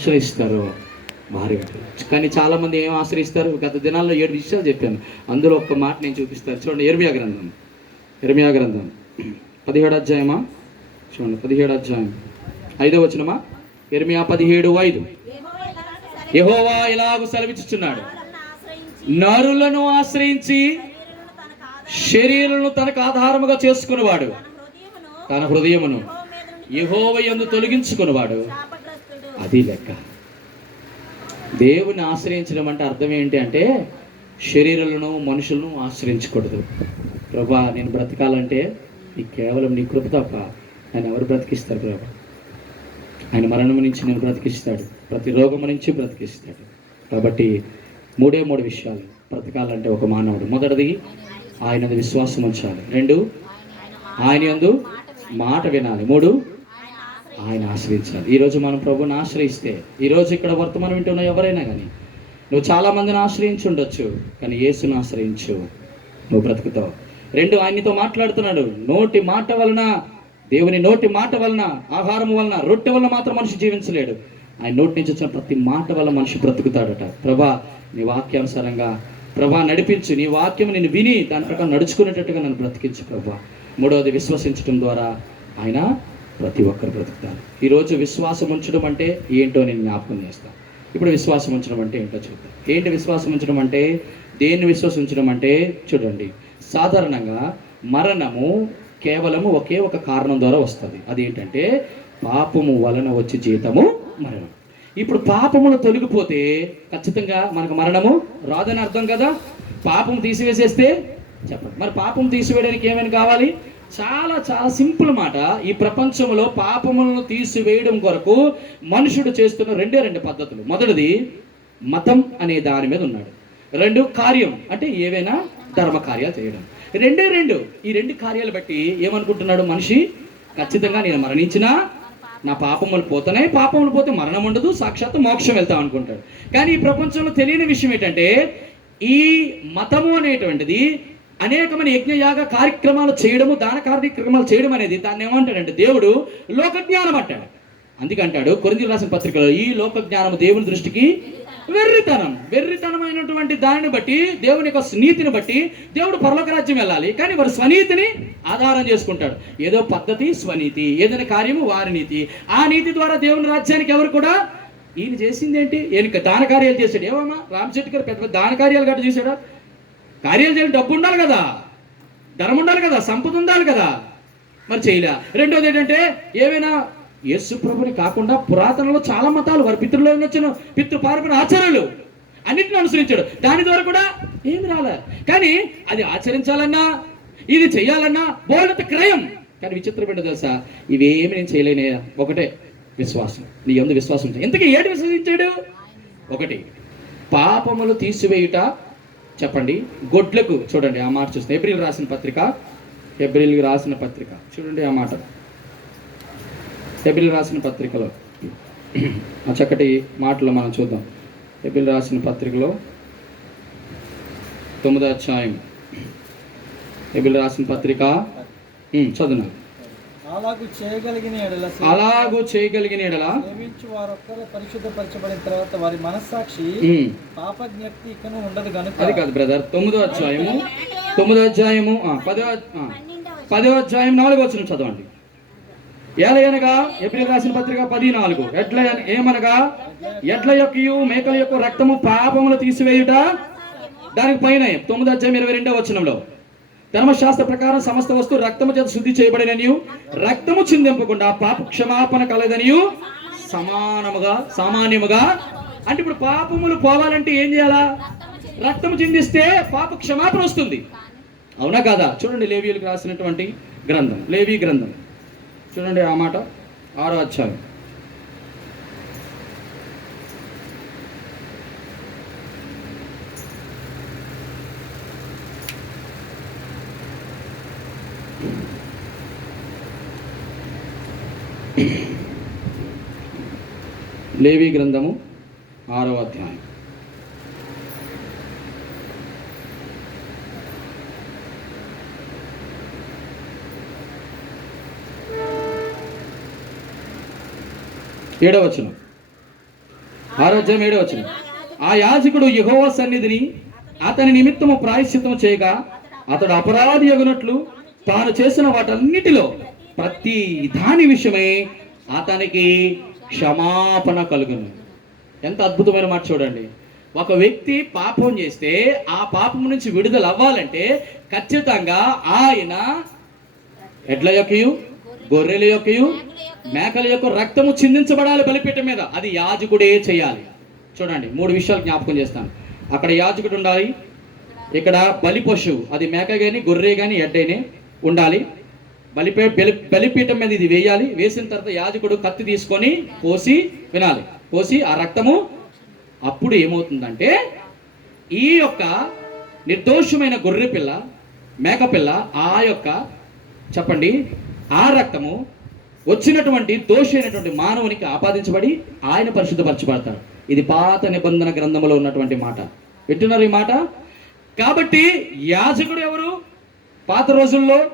ఆశ్రయిస్తారు వారి కానీ చాలా మంది ఏం ఆశ్రయిస్తారు? గత దినాల్లో ఏడు విషయాలు చెప్పాను. అందులో ఒక్క మాట నేను చూపిస్తాను. చూడండి ఎర్మియా గ్రంథం. ఎర్మియా గ్రంథం. పదిహేడు అధ్యాయమా? చూడండి పదిహేడు అధ్యాయం. ఐదో వచ్చినమా ఎర్మియా పదిహేడు ఐదు. యహోవా ఇలాగ సెలవిచ్చుచున్నాడు? నరులను ఆశ్రయించి శరీరులను తనకు ఆధారముగా చేసుకునేవాడు. తన హృదయమును యహోవ యందు తొలగించుకునేవాడు. అది లెక్క. దేవుని ఆశ్రయించడం అంటే అర్థం ఏంటి అంటే శరీరాలను మనుషులను ఆశ్రయించకూడదు. ప్రభా నేను బ్రతకాలంటే నీ కేవలం నీ కృప తప్ప ఆయన ఎవరు బ్రతికిస్తారు ప్రభా? ఆయన మరణం నుంచి నేను బ్రతికిస్తాడు. ప్రతి రోగం నుంచి బ్రతికిస్తాడు. కాబట్టి మూడే మూడు విషయాలు. బ్రతకాలంటే ఒక మానవుడు. మొదటిది ఆయన విశ్వాసం ఉంచాలి. రెండు ఆయన యందు మాట వినాలి. మూడు ఆయన ఆశ్రయించాలి. ఈరోజు మనం ప్రభుని ఆశ్రయిస్తే ఈరోజు ఇక్కడ వర్తమానం వింటున్న ఎవరైనా కానీ నువ్వు చాలా మందిని ఆశ్రయించి ఉండొచ్చు కానీ యేసును ఆశ్రయించు. నువ్వు బ్రతుకుతావు. రెండు ఆయనతో మాట్లాడుతున్నాడు. నోటి మాట వలన దేవుని నోటి మాట వలన ఆహారం వలన రొట్టె వలన మాత్రం మనిషి జీవించలేడు. ఆయన నోటి నుంచి వచ్చిన ప్రతి మాట వల్ల మనిషి బ్రతుకుతాడట. ప్రభా నీ వాక్యానుసారంగా ప్రభా నడిపించు. నీ వాక్యం నేను విని దాని ప్రకారం నడుచుకునేటట్టుగా నన్ను బ్రతికించు ప్రభా. మూడవది విశ్వసించడం ద్వారా ఆయన ప్రతి ఒక్కరు బ్రతుకుతారు. ఈరోజు విశ్వాసం ఉంచడం అంటే ఏంటో నేను జ్ఞాపకం చేస్తాను ఇప్పుడు విశ్వాసం ఉంచడం అంటే ఏంటో చూద్దాం ఏంటి విశ్వాసం ఉంచడం అంటే? దేన్ని విశ్వసించడం అంటే? చూడండి. సాధారణంగా మరణము కేవలము ఒకే ఒక కారణం ద్వారా వస్తుంది. అదేంటంటే పాపము వలన వచ్చే జీతము మరణం. ఇప్పుడు పాపములు తొలగిపోతే ఖచ్చితంగా మనకు మరణము రాదని అర్థం కదా? పాపం తీసివేసేస్తే చెప్పండి. మరి పాపం తీసివేయడానికి ఏమైనా కావాలి? చాలా చాలా సింపుల్ మాట. ఈ ప్రపంచంలో పాపములను తీసివేయడం కొరకు మనుషుడు చేస్తున్న రెండే రెండు పద్ధతులు. మొదటిది మతం అనే దాని మీద ఉన్నాడు. రెండు కార్యం. అంటే ఏవైనా ధర్మ కార్యాలు చేయడం. రెండే రెండు. ఈ రెండు కార్యాలు బట్టి ఏమనుకుంటున్నాడు మనిషి? ఖచ్చితంగా నేను మరణించినా నా పాపములు పోతున్నాయి పాపములు పోతే మరణం ఉండదు సాక్షాత్ మోక్షం వెళ్తాం అనుకుంటాడు. కానీ ఈ ప్రపంచంలో తెలియని విషయం ఏంటంటే ఈ మతము అనేటువంటిది అనేకమైన యజ్ఞయాగ కార్యక్రమాలు చేయడము దాన కార్యక్రమాలు చేయడం అనేది దాన్ని ఏమంటాడంటే దేవుడు లోక జ్ఞానం అంటాడు. అందుకే అంటాడు కొరింది రాసిన పత్రికలో ఈ లోక జ్ఞానం దేవుని దృష్టికి వెర్రితనం. వెర్రితనమైనటువంటి దానిని బట్టి దేవుని యొక్క నీతిని బట్టి దేవుడు పరలోక రాజ్యం వెళ్ళాలి. కానీ వారు స్వనీతిని ఆధారం చేసుకుంటాడు. ఏదో పద్ధతి స్వనీతి ఏదైనా కార్యము వారి నీతి. ఆ నీతి ద్వారా దేవుని రాజ్యానికి ఎవరు కూడా ఈయన చేసింది ఏంటి ఈయన దాన కార్యాలు చేశాడు. ఏమమ్మా? రామచెట్టు గారు పెద్ద పెద్ద దాన కార్యాలు గట్ట చేశాడా? కార్యాలు చేయాలి డబ్బు ఉండాలి కదా. ధనం ఉండాలి కదా. సంపద ఉండాలి కదా. మరి చేయలే. రెండోది ఏంటంటే ఏమైనా యేసు ప్రభుని కాకుండా పురాతనలో చాలా మతాలు వారి పితృలో వచ్చిన పితృ పారపడిన ఆచారాలు అన్నిటిని అనుసరించాడు. దాని ద్వారా కూడా ఏమి రాలే. కానీ అది ఆచరించాలన్నా ఇది చేయాలన్నా బోల్డంత క్రయం. కానీ విచిత్రం ఏంటో తెలుసా? ఇవేమి నేను చేయలేనే. ఒకటే విశ్వాసం. నీ ఎందు విశ్వాసం ఎందుకు ఇంతకీ ఏటి విశ్వసించాడు? ఒకటి. పాపములు తీసివేయుట చెప్పండి. గొడ్లకు చూడండి ఆ మాట చూస్తే. ఏప్రిల్ రాసిన పత్రిక ఏప్రిల్ రాసిన పత్రిక. చూడండి ఆ మాట. ఏప్రిల్ రాసిన పత్రికలో. ఆ చక్కటి మాటలు మనం చూద్దాం. ఏప్రిల్ రాసిన పత్రికలో తొమ్మిదో అధ్యాయం. ఏప్రిల్ రాసిన పత్రిక. చదువు చదువునా? అలాగు చేయగలిగిన ఎడల అలాగూ చేయగలిగిన ఎడల సేవించు వారొక్కరు పరిశుద్ధపరచబడిన తర్వాత వారి మనస్సాక్షి ఉమ్, పాపజ్ఞప్తి ఇకను ఉండదు గనుక అది కాదు బ్రదర్. తొమ్మిదో అధ్యాయము తొమ్మిదో అధ్యాయము పదో పదో అధ్యాయం నాలుగో వచ్చిన చదవండి. ఏలయనగా ఏప్రిల్ రాసిన పత్రిక పది నాలుగు ఎట్ల ఏమనగా? ఎడ్ల యొక్కయు మేకల యొక్క రక్తము పాపములు తీసివేయుట? దానికి పైన తొమ్మిది అధ్యాయం ఇరవై రెండో వచనంలో. ధర్మశాస్త్ర ప్రకారం సమస్త వస్తువు రక్తము చేత శుద్ధి చేయబడిననియు రక్తము చిందింపకుండా పాప క్షమాపణ కలదనియు సమానముగా సామాన్యముగా. అంటే ఇప్పుడు పాపములు పోవాలంటే ఏం చేయాలా? రక్తము చిందిస్తే పాప క్షమాపణ వస్తుంది. అవునా కదా? చూడండి లేవీలకు రాసినటువంటి గ్రంథం లేవీ గ్రంథం. చూడండి ఆ మాట ఆరో అధ్యాయం. లేవి గ్రంథము ఆరవ అధ్యాయం. ఏడవచనం ఆరోగ్యం ఏడో వచనం. ఆ యాజకుడు యహోవ సన్నిధిని అతని నిమిత్తము ప్రాయశ్చితం చేయగా అతడు అపరాధి అగునట్లు తాను చేసిన వాటన్నిటిలో ప్రతి దాని విషయమై అతనికి క్షమాపణ కలుగును. ఎంత అద్భుతమైన మాట చూడండి. ఒక వ్యక్తి పాపం చేస్తే ఆ పాపం నుంచి విడుదల అవ్వాలంటే ఖచ్చితంగా ఆయన ఎడ్ల యొక్కయు గొర్రెల యొక్కయు మేకల యొక్క రక్తము చిందించబడాలి బలిపీఠం మీద. అది యాజకుడే చేయాలి. చూడండి మూడు విషయాలు జ్ఞాపకం చేస్తాను. అక్కడ యాజకుడు ఉండాలి. ఇక్కడ బలి పశువు అది మేక కానీ గొర్రె కానీ ఎడ్డైనే ఉండాలి. బలిపే బలి బలిపీఠం మీద ఇది వేయాలి. వేసిన తర్వాత యాజకుడు కత్తి తీసుకొని కోసి వినాలి. కోసి ఆ రక్తము అప్పుడు ఏమవుతుందంటే ఈ యొక్క నిర్దోషమైన గొర్రె పిల్ల మేక పిల్ల ఆ యొక్క చెప్పండి ఆ రక్తము వచ్చినటువంటి దోషైనటువంటి మానవునికి ఆపాదించబడి ఆయన పరిశుద్ధపరచబడతాడు. ఇది పాత నిబంధన గ్రంథంలో ఉన్నటువంటి మాట. వింటున్నారు ఈ మాట? కాబట్టి యాజకుడు ఎవరు? పాత రోజుల్లో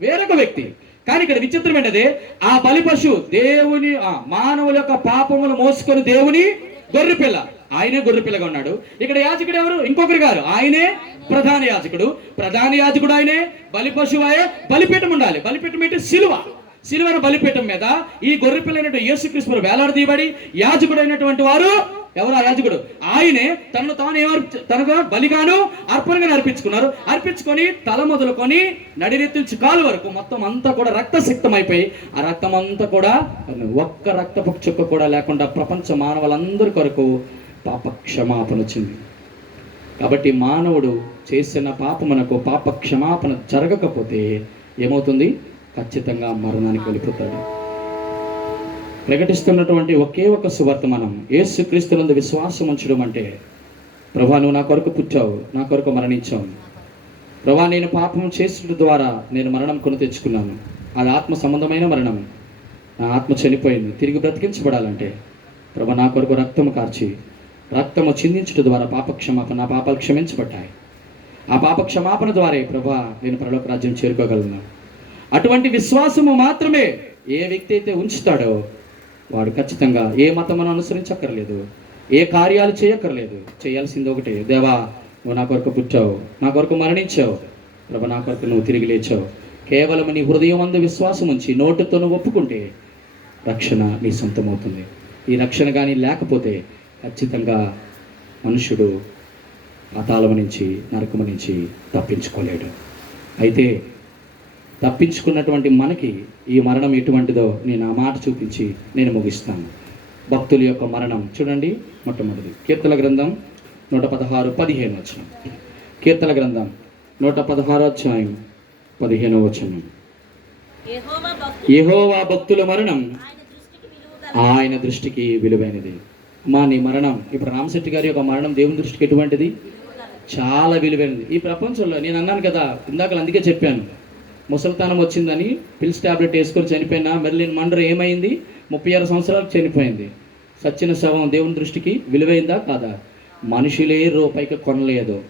వేరొక వ్యక్తి. కానీ ఇక్కడ విచిత్రం ఏంటంటే ఆ బలి పశువు దేవుని ఆ మానవుల యొక్క పాపములు మోసుకొని దేవుని గొర్రె పిల్ల. ఆయనే గొర్రె పిల్లగా ఉన్నాడు. ఇక్కడ యాజకుడు ఎవరు? ఇంకొకరు గారు. ఆయనే ప్రధాన యాజకుడు. ప్రధాన యాజకుడు ఆయనే బలి పశువు ఆయే బలిపీఠం ఉండాలి. బలిపీఠం ఏంటి? సిలువ. సిలువైన బలిపీఠం మీద ఈ గొర్రె పిల్లైనటువంటి యేసుక్రీస్తు వేలాడదీయబడి యాజకుడు అయినటువంటి వారు ఎవరు ఆ యాజకుడు ఆయనే తనను తాను ఏమర్ప తనకు బలిగాను అర్పణగా అర్పించుకున్నారు. అర్పించుకొని తల మొదలుకొని నడిరెత్తించి కాలు వరకు మొత్తం అంతా కూడా రక్తసిక్తం అయిపోయి ఆ రక్తం అంతా కూడా ఒక్క రక్తపు చుక్క కూడా లేకుండా ప్రపంచ మానవులందరి కొరకు పాప క్షమాపణ వచ్చింది కాబట్టి మానవుడు చేసిన పాపమునకు పాప క్షమాపణ జరగకపోతే ఏమవుతుంది? ఖచ్చితంగా మరణానికి వెళ్ళిపోతాడు. ప్రకటిస్తున్నటువంటి ఒకే ఒక సువర్తమానం ఏసుక్రీస్తులందు విశ్వాసం ఉంచడం అంటే ప్రభా నువ్వు నా కొరకు పుట్టావు నా కొరకు మరణించావు. ప్రభా నేను పాపం చేసిన ద్వారా నేను మరణం కొని తెచ్చుకున్నాను. అది ఆత్మ సంబంధమైన మరణం. నా ఆత్మ చనిపోయింది. తిరిగి బ్రతికించబడాలంటే ప్రభా నా కొరకు రక్తము కార్చి రక్తము చిందించడం ద్వారా పాప క్షమాపణ నా పాపాలు క్షమించబడ్డాయి. ఆ పాప క్షమాపణ ద్వారే ప్రభా నేను పరలోక రాజ్యం చేరుకోగలను. అటువంటి విశ్వాసము మాత్రమే ఏ వ్యక్తి అయితే ఉంచుతాడో వాడు ఖచ్చితంగా ఏ మతమును అనుసరించక్కర్లేదు ఏ కార్యాలు చేయక్కర్లేదు. చేయాల్సింది ఒకటే. దేవా నువ్వు నా కొరకు పుట్టావు నా కొరకు మరణించావు. ప్రభు నా కొరకు నువ్వు తిరిగి లేచావు. కేవలం నీ హృదయం అందు విశ్వాసం ఉంచి నోటుతో నువ్వు ఒప్పుకుంటే రక్షణ నీ సొంతమవుతుంది. ఈ రక్షణ కానీ లేకపోతే ఖచ్చితంగా మనుషుడు అతాళం నుంచి నరకము నుంచి తప్పించుకోలేడు. అయితే తప్పించుకున్నటువంటి మనకి ఈ మరణం ఎటువంటిదో నేను ఆ మాట చూపించి నేను ముగిస్తాను. భక్తుల యొక్క మరణం. చూడండి మొట్టమొదటి కీర్తన గ్రంథం నూట పదహారు పదిహేను వచ్చిన కీర్తన గ్రంథం నూట పదహారు అధ్యాయం పదిహేను వచనం. యెహోవా భక్తులు మరణం. ఆయన దృష్టికి విలువ ఆయన దృష్టికి విలువైనది. మా నీ మరణం. ఇప్పుడు రామశెట్టి గారి యొక్క మరణం దేవుని దృష్టికి ఎటువంటిది? చాలా విలువైనది. ఈ ప్రపంచంలో నేను అన్నాను కదా ఇందాక అందుకే చెప్పాను. ముసలితనం వచ్చిందని పిల్స్ టాబ్లెట్ వేసుకొని చనిపోయినా మెర్లిన్ మండర్ ఏమైంది? ముప్పై ఆరు సంవత్సరాలకు చనిపోయింది. సచ్చిన శవం దేవుని దృష్టికి విలువైందా కాదా? మనుషులే రూపాయికి కొనలేదు.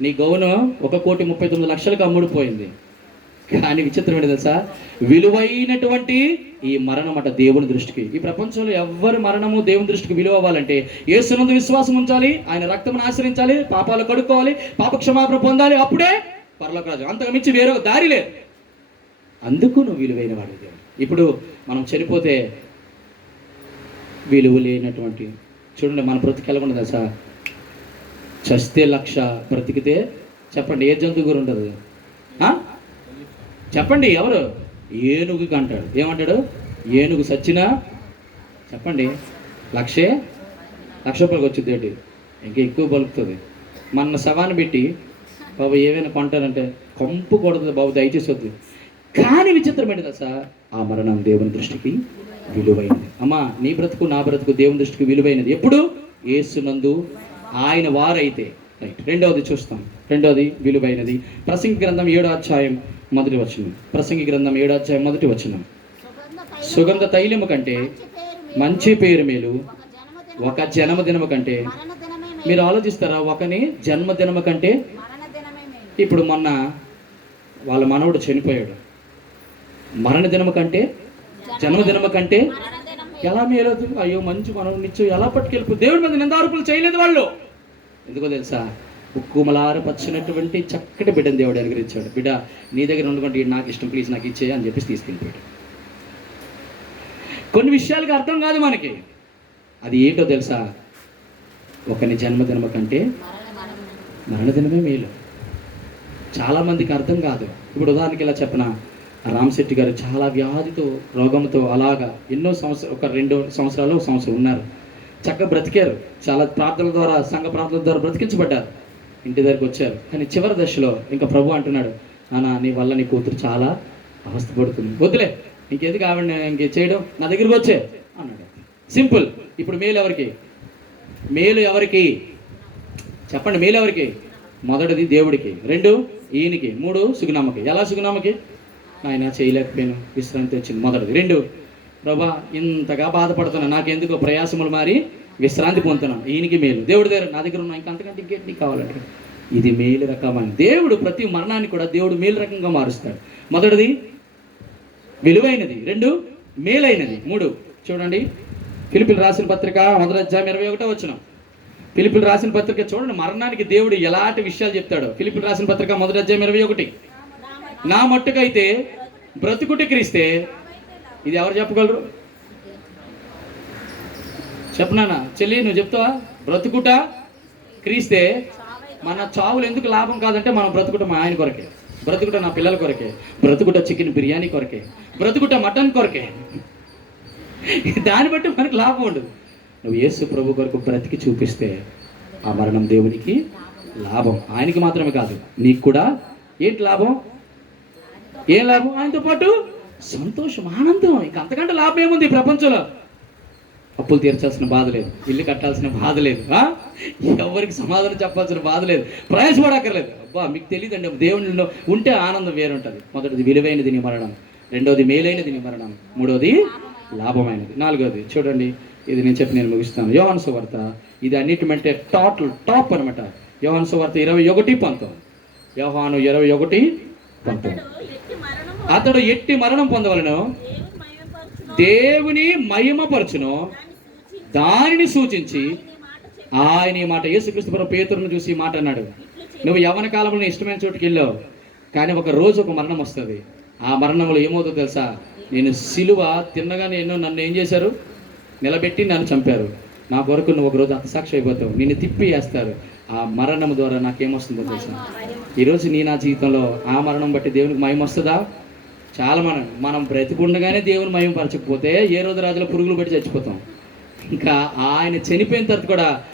నీ గౌను ఒక కోటి ముప్పై తొమ్మిది లక్షలకు అమ్ముడుపోయింది. కానీ విచిత్రం ఏంటి తెలుసా? విలువైనటువంటి ఈ మరణం అట దేవుని దృష్టికి. ఈ ప్రపంచంలో ఎవ్వరి మరణము దేవుని దృష్టికి విలువ అవ్వాలంటే ఏసునందు విశ్వాసం ఉంచాలి ఆయన రక్తమును ఆశ్రయించాలి పాపాలు కడుక్కోవాలి పాప క్షమాపణ పొందాలి. అప్పుడే పరలోక రాజు అంతకు మించి వేరే దారి లేదు. అందుకు నువ్వు విలువైన వాడు దేవుడు. ఇప్పుడు మనం చనిపోతే విలువ లేనటువంటి చూడండి మన బ్రతికెళ్ళకుండా దశ ఉండదు చస్తే లక్ష బ్రతికితే చెప్పండి ఏ జంతువు గురు ఉండదు? చెప్పండి ఎవరు? ఏనుగుకి అంటాడు. ఏమంటాడు? ఏనుగు సచ్చినా? చెప్పండి. లక్షే? లక్ష రూపాయలకి వచ్చింది ఏంటి? ఇంకా ఎక్కువ పలుకుతుంది మన శవాన్ని పెట్టి బాబు ఏమైనా కొంటానంటే కంపు కొడుతుంది బాబు దయచేసి వద్దు. కానీ విచిత్రం ఏంటి సార్? ఆ మరణం దేవుని దృష్టికి విలువైనది. అమ్మా నీ బ్రతుకు నా బ్రతుకు దేవుని దృష్టికి విలువైనది. ఎప్పుడు? ఏసునందు ఆయన వారైతే. రైట్ రెండవది చూస్తాం. రెండవది విలువైనది. ప్రసంగి గ్రంథం ఏడో అధ్యాయం మొదటి వచనం. ప్రసంగి గ్రంథం ఏడో అధ్యాయం మొదటి వచనం. సుగంధ తైలము కంటే మంచి పేరు మేలు. ఒక జన్మదినము కంటే మీరు ఆలోచిస్తారా? ఒకని జన్మదినము కంటే ఇప్పుడు మొన్న వాళ్ళ మనవడు చనిపోయాడు. మరణ దినము కంటే జన్మదినము కంటే ఎలా మేలవుతుంది? అయ్యో మంచి మనం నిత్యం ఎలా పట్టుకెళ్ళిపో దేవుడి మీద నిందారోపణలు చేయలేదు వాళ్ళు. ఎందుకో తెలుసా? ఉక్కుమలార పచ్చినటువంటి చక్కటి బిడ్డను దేవుడు అనుగ్రహించాడు. బిడ్డ నీ దగ్గర ఉండకుండా "ఈడు నాకు ఇష్టం ప్లీజ్ నాకు ఇచ్చేయి అని చెప్పేసి తీసుకెళ్ళిపోయాడు. కొన్ని విషయాలకు అర్థం కాదు మనకి. అది ఏంటో తెలుసా? ఒకని జన్మదినమ కంటే మరణదినమే మేలు. చాలామందికి అర్థం కాదు. ఇప్పుడు ఉదాహరణకి ఇలా చెప్పన? రామశెట్టి గారు చాలా వ్యాధితో రోగంతో అలాగా ఎన్నో సంవత్సరం ఒక రెండు సంవత్సరాలు ఒక సంవత్సరం ఉన్నారు. చక్కగా బ్రతికారు. చాలా ప్రార్థనల ద్వారా సంఘ ప్రార్థనల ద్వారా బ్రతికించబడ్డారు. ఇంటి దగ్గరికి వచ్చారు. కానీ చివరి దశలో ఇంకా ప్రభు అంటున్నాడు నాన్న నీ వల్ల నీ కూతురు చాలా అవస్థపడుతుంది. వద్దులే ఇంకెందుకు ఆవిడ ఇంక చేయడం? నా దగ్గరికి వచ్చే అన్నాడు. సింపుల్. ఇప్పుడు మేలు ఎవరికి? మేలు ఎవరికి? చెప్పండి మేలు ఎవరికి? మొదటిది దేవుడికి. రెండు ఈయనకి. మూడు సుగుణమ్మకి. ఎలా సుగుణమ్మకి? ఆయన చేయలేకపోయాను విశ్రాంతి వచ్చింది మొదటిది. రెండు ప్రభా ఇంతగా బాధపడుతున్నా నాకెందుకో ప్రయాసములు మారి విశ్రాంతి పొందుతున్నాను. ఈయనకి మేలు. దేవుడి దగ్గర నా దగ్గర ఉన్న ఇంకా అంతకంటే ఇంకేంటి నీకు కావాలంటే? ఇది మేలు రకమైన. దేవుడు ప్రతి మరణాన్ని కూడా దేవుడు మేలు రకంగా మారుస్తాడు. మొదటిది విలువైనది. రెండు మేలైనది. మూడు చూడండి. పిలుపులు రాసిన పత్రిక మొదటి అధ్యాయం ఇరవై ఒకటో వచ్చిన పిలుపులు రాసిన పత్రిక చూడండి మరణానికి దేవుడు ఎలాంటి విషయాలు చెప్తాడు? పిలుపులు రాసిన పత్రిక మొదటి అధ్యాయం ఇరవై ఒకటి. నా మట్టుకైతే బ్రతుకుటి క్రీస్తే ఇది ఎవరు చెప్పగలరు? చెప్పనానా చెల్లి నువ్వు చెప్తావా? బ్రతుకుట క్రీస్తే మన చావులు ఎందుకు లాభం కాదంటే మనం బ్రతుకుట మా ఆయన కొరకే బ్రతుకుట నా పిల్లల కొరకే బ్రతుకుట చికెన్ బిర్యానీ కొరకే బ్రతుకుట మటన్ కొరకే. దాన్ని బట్టి మనకు లాభం ఉండదు. నువ్వు యేసు ప్రభు కొరకు బ్రతికి చూపిస్తే ఆ మరణం దేవునికి లాభం ఆయనకి మాత్రమే కాదు నీకు కూడా ఏంటి లాభం? ఏం లాభం? ఆయనతో పాటు సంతోషం ఆనందం. ఇక అంతకంటే లాభం ఏముంది ఈ ప్రపంచంలో? అప్పులు తీర్చాల్సిన బాధ లేదు. ఇల్లు కట్టాల్సిన బాధ లేదు. ఎవరికి సమాధానం చెప్పాల్సిన బాధ లేదు. ప్రయాసపడక్కర్లేదు. అబ్బా మీకు తెలియదండి దేవునిలో ఉంటే ఆనందం వేరుంటుంది. మొదటిది విలువైనది నీ మరణం రెండోది మేలైనది నీ మరణం మూడోది లాభమైనది. నాలుగోది చూడండి. ఇది నేను చెప్పి నేను ముగిస్తాను. యోహన్ సువార్త. ఇది అన్నిటిమంటే టాప్ టాప్ అనమాట యోహన్ సువార్త ఇరవై ఒకటి పంతొమ్మిది. యోహాను ఇరవై ఒకటి పంతొమ్మిది. అతడు ఎట్టి మరణం పొందవలను? దేవుని మహిమపరచును. దానిని సూచించి ఆయన ఈ మాట యేసుక్రీస్తు పేతురును చూసి ఈ మాట అన్నాడు. నువ్వు యవన కాలంలో ఇష్టమైన చోటుకి వెళ్ళావు కానీ ఒక రోజు ఒక మరణం వస్తుంది. ఆ మరణంలో ఏమవుతుందో తెలుసా? నేను సిలువ తిన్నగానే ఎన్నో నన్ను ఏం చేశారు? నిలబెట్టి నన్ను చంపారు. నా కొరకు నువ్వు ఒక రోజు అయిపోతావు. నిన్ను తిప్పి వేస్తారు. ఆ మరణం ద్వారా నాకేమొస్తుందో తెలుసా? ఈరోజు నీ నా జీవితంలో ఆ మరణం బట్టి దేవునికి మహిమ వస్తుందా? చాలా మనం మనం బ్రతికుండగానే దేవుని మయంపరచకపోతే పరచకపోతే ఏ రోజు రాజులో పురుగులు పెట్టి చచ్చిపోతాం. ఇంకా ఆయన చనిపోయిన తర్వాత కూడా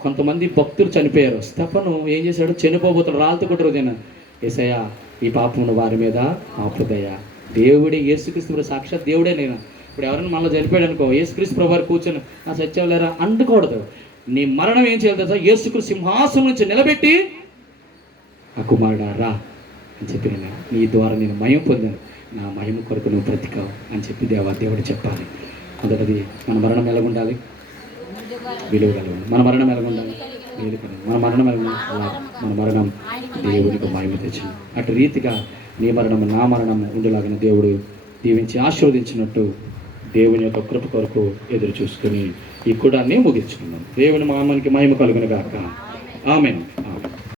కొంతమంది భక్తులు చనిపోయారు. స్తఫను ఏం చేశాడు? చనిపోబోతాడు రాళ్ళతో కొట్టి రోజైనా ఏసయ్య ఈ పాపమును వారి మీద ఆపుదయ్యా దేవుడే యేసుక్రీస్తు సాక్షాత్ దేవుడే నేను. ఇప్పుడు ఎవరైనా మనలో చనిపోయాడు అనుకో యేసుక్రీస్తు ప్రభావారు కూర్చొని ఆ సత్యం అంటకూడదు నీ మరణం ఏం చేయాలి తెలుసా? యేసుక్రీస్తు సింహాసనం నుంచి నిలబెట్టి ఆ కుమారుడా రా అని చెప్పి నేను నీ ద్వారా నేను మయం పొందాను. నా మహిమ కొరకు నువ్వు బ్రతికావు అని చెప్పి దేవా దేవుడు చెప్పాలి. మొదటిది మన మరణం ఎలాగుండాలి? విలువ కలిగి మన మరణం ఎలాగుండాలి? విలువ కలిగి మన మరణం ఎలాగుండాలి? మన మరణం దేవునికి మహిమ తెచ్చింది. అటు రీతిగా నీ మరణం నా మరణం ఉండేలాగిన దేవుడు దీవించి ఆశీర్వదించినట్టు దేవుని యొక్క కృప కొరకు ఎదురు చూసుకుని ఈ కూడాన్ని ముగించుకున్నాం దేవుని మామనికి మహిమ కలుగును గాక. ఆమె